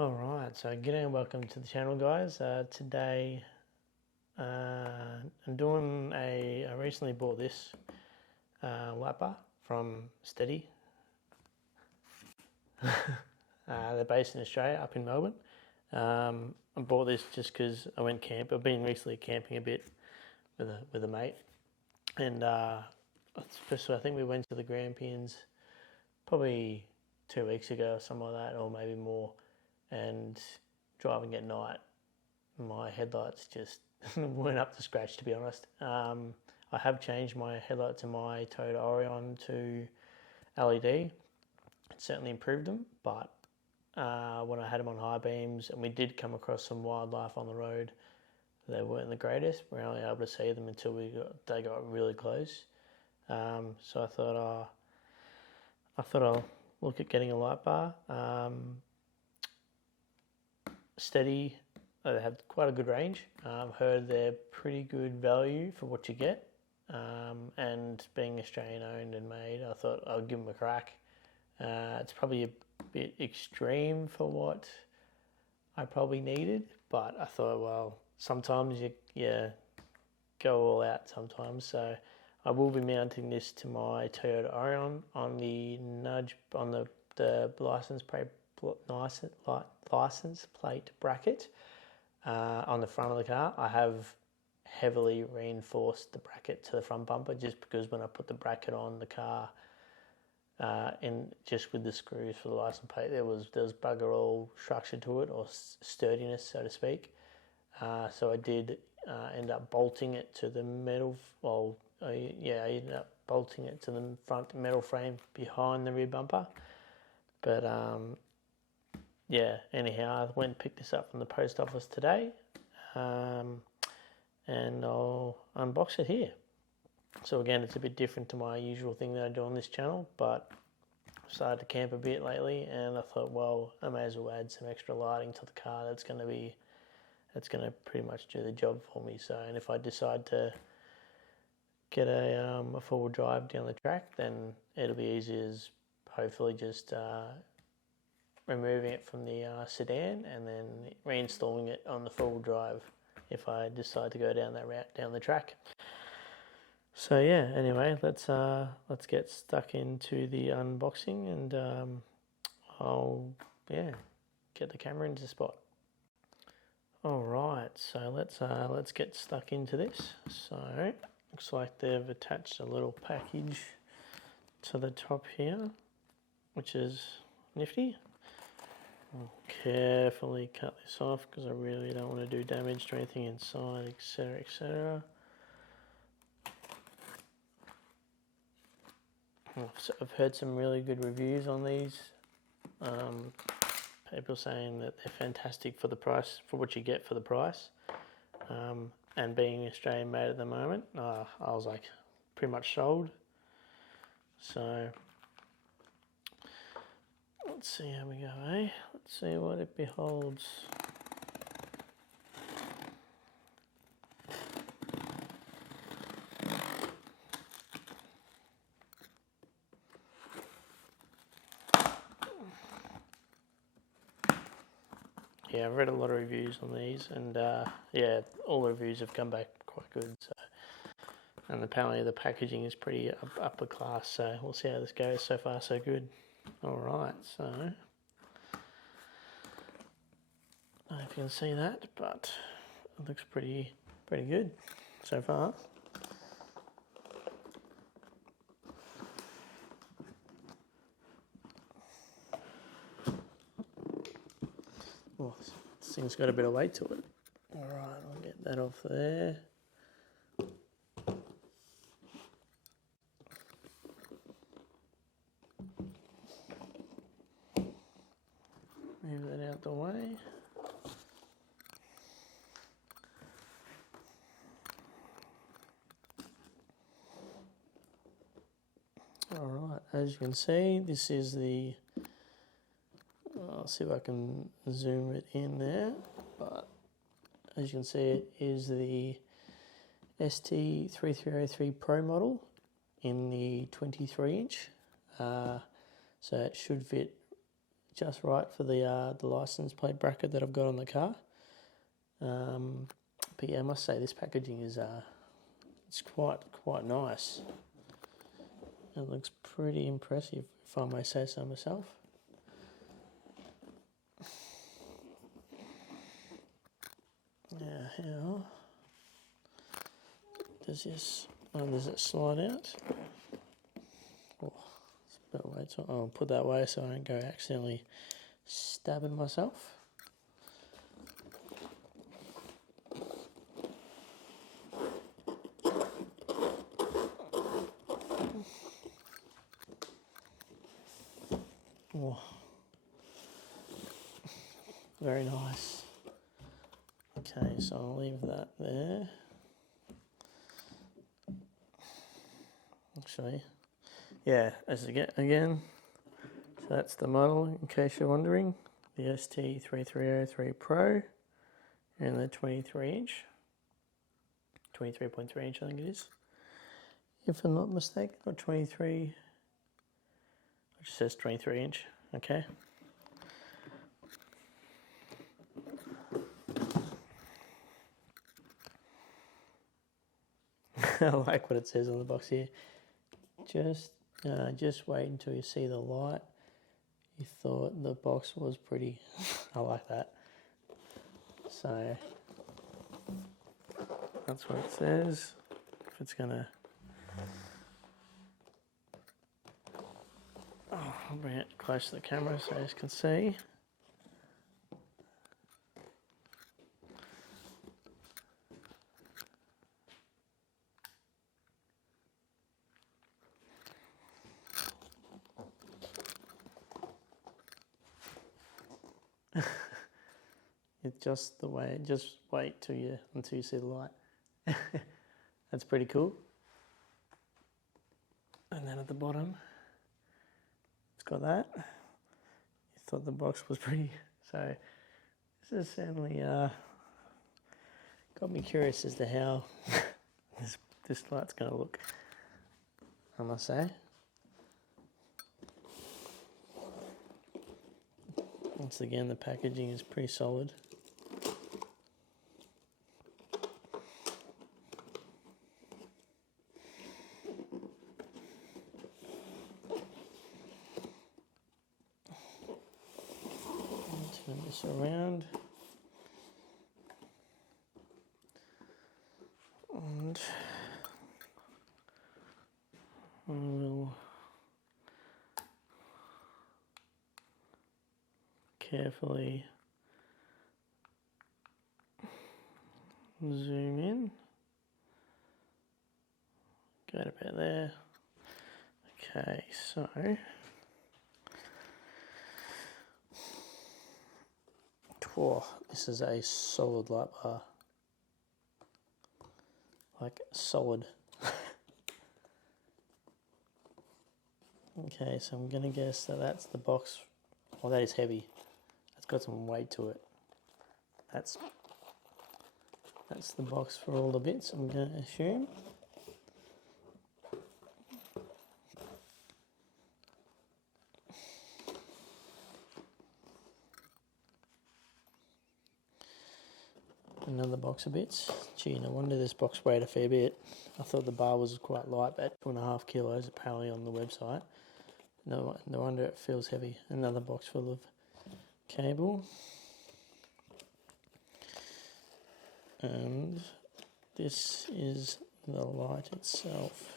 Alright, so g'day and welcome to the channel, guys. Today I'm doing I recently bought this light bar from STEDI. They're based in Australia, up in Melbourne. I bought this just because I went camp. I've been recently camping a bit with a mate, and especially I think we went to the Grampians probably 2 weeks ago or something like that, or maybe more. And driving at night, my headlights just weren't up to scratch, to be honest. I have changed my headlights in my Toyota Orion to LED. It certainly improved them, but when I had them on high beams and we did come across some wildlife on the road, they weren't the greatest. We were only able to see them until they got really close. So I thought I'll look at getting a light bar. STEDI, they have quite a good range. I've heard they're pretty good value for what you get, and being Australian owned and made, I thought I'd give them a crack. It's probably a bit extreme for what I probably needed, but I thought, well, sometimes you go all out sometimes. So I will be mounting this to my Toyota Orion on the license plate bracket on the front of the car. I have heavily reinforced the bracket to the front bumper just because when I put the bracket on the car, just with the screws for the license plate, there was bugger all structure to it, or sturdiness, so to speak. So I did end up bolting it to the metal. I ended up bolting it to the front metal frame behind the rear bumper. But anyhow, I went and picked this up from the post office today, and I'll unbox it here. So again, it's a bit different to my usual thing that I do on this channel, but I've started to camp a bit lately, and I thought, well, I may as well add some extra lighting to the car. That's going to pretty much do the job for me. So, and if I decide to get a four-wheel drive down the track, then it'll be easy as hopefully just removing it from the sedan and then reinstalling it on the four-wheel drive if I decide to go down that route down the track. So yeah, anyway, let's get stuck into the unboxing, and I'll get the camera into spot. All right, so let's get stuck into this. So looks like they've attached a little package to the top here, which is nifty. I'll carefully cut this off because I really don't want to do damage to anything inside, etc., etc. I've heard some really good reviews on these. People saying that they're fantastic for the price, for what you get for the price. And being Australian made at the moment, I was like pretty much sold. So let's see how we go, eh? Let's see what it beholds. Yeah, I've read a lot of reviews on these, and all the reviews have come back quite good. So, and apparently the packaging is pretty upper class. So we'll see how this goes. So far, so good. All right, so I don't know if you can see that, but it looks pretty good so far. Oh, this thing's got a bit of weight to it. All right, I'll get that off there. Move that out the way. All right, as you can see, this is the, I'll see if I can zoom it in there, but as you can see, it is the ST3303 Pro model in the 23 inch. So it should fit just right for the license plate bracket that I've got on the car. But yeah, I must say this packaging is it's quite nice. It looks pretty impressive, if I may say so myself. Yeah, how does this? Oh, does it slide out? Oh, it's a bit way too. I'll put that way so I don't go accidentally stabbing myself. Oh, very nice. Okay, so I'll leave that there. Actually, yeah, as again, so that's the model, in case you're wondering, the ST3303 Pro, and the 23-inch, 23.3 inch I think it is, if I'm not mistaken, or 23, it just says 23 inch, okay. I like what it says on the box here. Just wait until you see the light. You thought the box was pretty. I like that. So that's what it says. If it's gonna, I'll bring it close to the camera so you can see. It's just the way. Just wait until you see the light. That's pretty cool. And then at the bottom, it's got that. You thought the box was pretty. So this is certainly got me curious as to how this light's going to look, I must say. Once again, the packaging is pretty solid. Turn this around. And I will carefully zoom in. Go to about there. Okay, so this is a solid light bar. Like solid. Okay, so I'm gonna guess that that's the box. Well, that is heavy. It's got some weight to it. That's the box for all the bits, I'm gonna assume. Another box of bits. Gee, no wonder this box weighed a fair bit. I thought the bar was quite light, but 2.5 kilos apparently on the website. No wonder it feels heavy. Another box full of cable. And this is the light itself.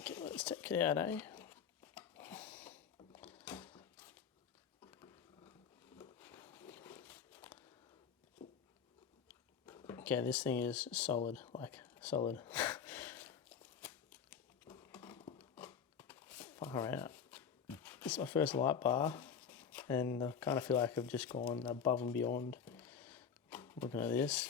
Okay, let's take it out, eh? Okay, this thing is solid, like solid. Far out. This is my first light bar, and I kind of feel like I've just gone above and beyond looking at this.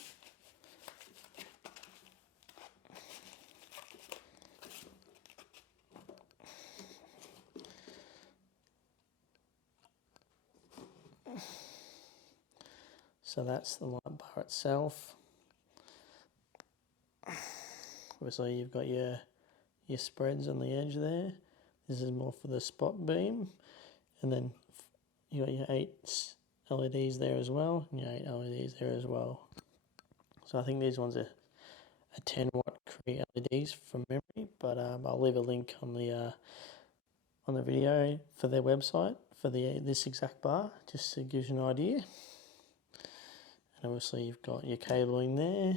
So that's the light bar itself. Obviously you've got your spreads on the edge there. This is more for the spot beam, and then you got your 8 LEDs there as well, and your 8 LEDs there as well. So I think these ones are 10 watt Cree LEDs from memory, but I'll leave a link on the video for their website for this exact bar, just to give you an idea. And obviously you've got your cabling there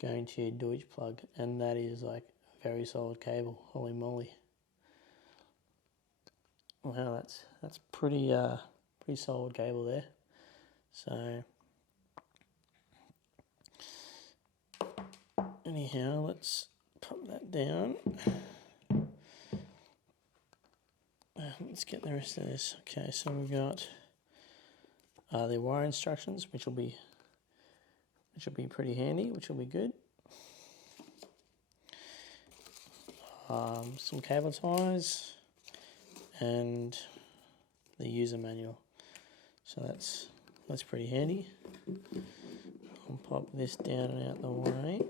going to your Deutsch plug, and that is like a very solid cable. Holy moly! Wow, that's pretty solid cable there. So anyhow, let's pop that down. Let's get the rest of this. Okay, so we've got the wire instructions, which will be pretty handy, which will be good. Some cable ties and the user manual. So that's pretty handy. I'll pop this down and out the way.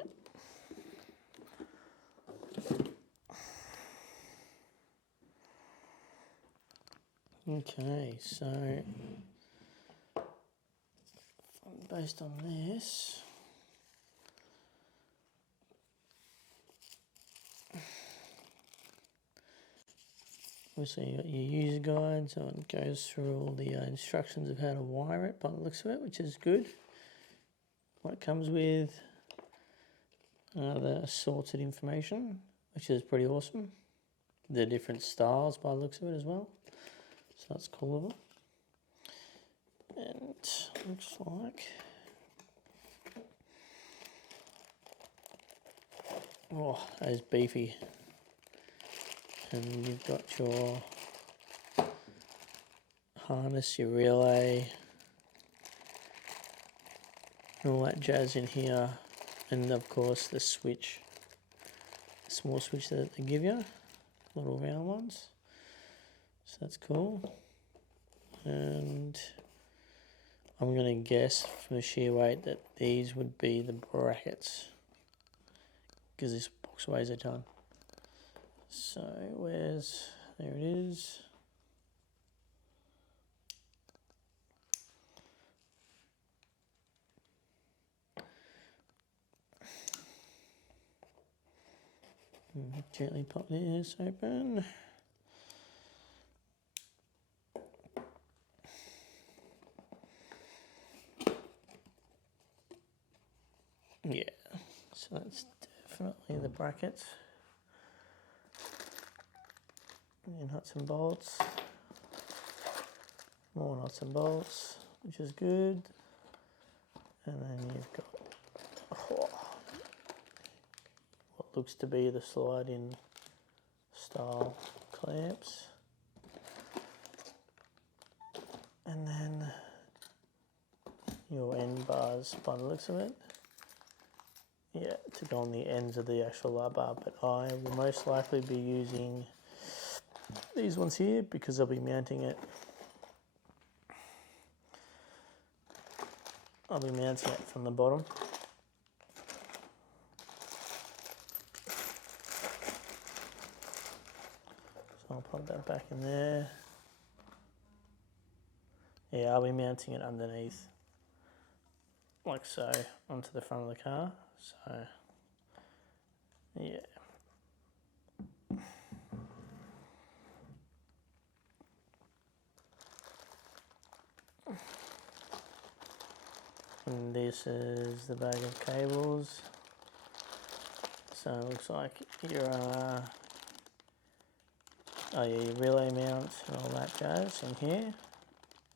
Okay, so based on this, obviously you got your user guide, so it goes through all the instructions of how to wire it by the looks of it, which is good. What it comes with, the assorted information, which is pretty awesome. The different styles by the looks of it as well, so that's cool of them. And looks like, oh, that is beefy. And you've got your harness, your relay, and all that jazz in here, and of course the switch, the small switch that they give you, little round ones. So that's cool. And I'm going to guess from the sheer weight that these would be the brackets, because this box weighs a ton. So there it is. Gently pop this open. Yeah, so that's definitely the brackets. And nuts and bolts. More nuts and bolts, which is good. And then you've got what looks to be the slide-in style clamps. And then your end bars by the looks of it. Yeah, to go on the ends of the actual bar, but I will most likely be using these ones here because I'll be mounting it. I'll be mounting it from the bottom. So I'll pop that back in there. Yeah, I'll be mounting it underneath, like so, onto the front of the car. So, yeah. And this is the bag of cables. So it looks like your your relay mounts and all that goes in here,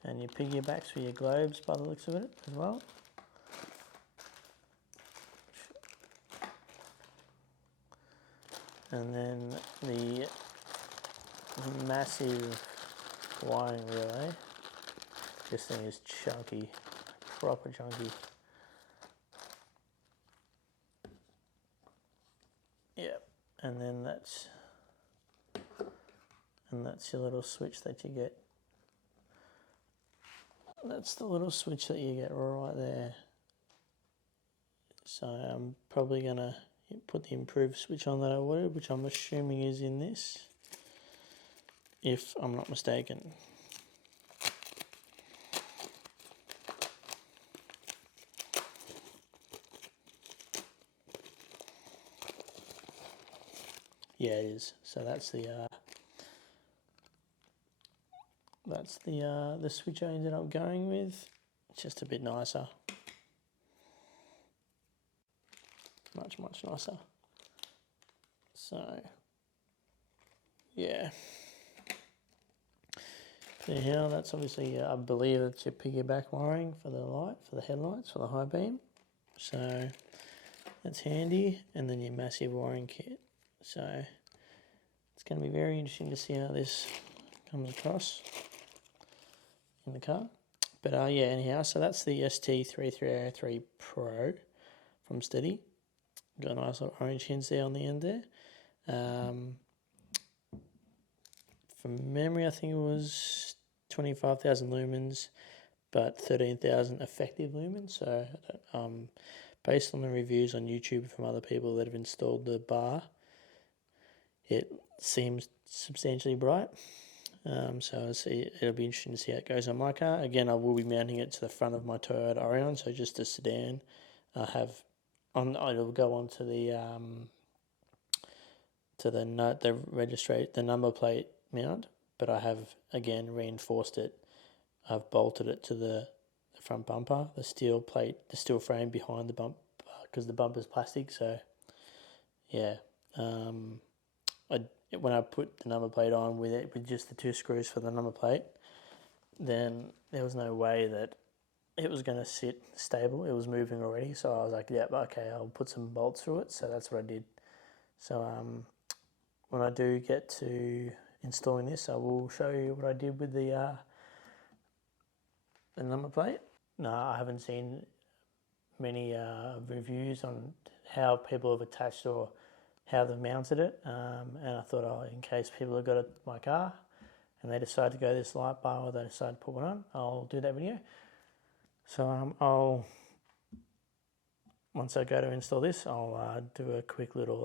and your piggybacks for your globes by the looks of it as well. And then the massive wiring relay. This thing is chunky, proper chunky. Yep, and then that's your little switch that you get. That's the little switch that you get right there. So I'm probably gonna put the improved switch on that I ordered, which I'm assuming is in this, if I'm not mistaken. Yeah, it is. So that's the switch I ended up going with. It's just a bit nicer. Much nicer. So yeah. Anyhow, that's obviously I believe it's your piggyback wiring for the light, for the headlights, for the high beam. So that's handy, and then your massive wiring kit. So it's going to be very interesting to see how this comes across in the car. But yeah, anyhow, so that's the ST3303 Pro from STEDI. Got a nice little orange hinge there on the end there. From memory, I think it was 25,000 lumens, but 13,000 effective lumens. So based on the reviews on YouTube from other people that have installed the bar, it seems substantially bright. So it'll be interesting to see how it goes on my car. Again, I will be mounting it to the front of my Toyota Orion, so just a sedan. It'll go onto the number plate mount, but I have again reinforced it. I've bolted it to the front bumper, the steel plate, the steel frame behind the bumper, because the bumper's plastic. So yeah, when I put the number plate on with just the 2 screws for the number plate, then there was no way that it was going to sit stable. It was moving already, so I was like, yeah, okay, I'll put some bolts through it. So that's what I did. So when I do get to installing this, I will show you what I did with the number plate. No, I haven't seen many reviews on how people have attached or how they've mounted it, and I thought, in case people have got my car and they decide to go this light bar or they decide to put one on, I'll do that video. So once I go to install this, I'll do a quick little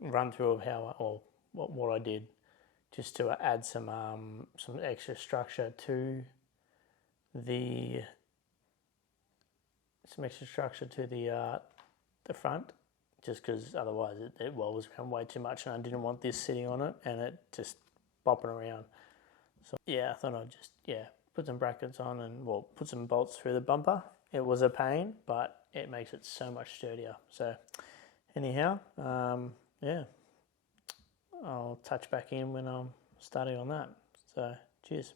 run through of what I did, just to add some extra structure to the front, just because otherwise it wobbles around way too much, and I didn't want this sitting on it and it just bopping around. So yeah, I thought I'd just put some brackets on and put some bolts through the bumper. It was a pain, but it makes it so much sturdier. So anyhow, yeah, I'll touch back in when I'm starting on that. So cheers.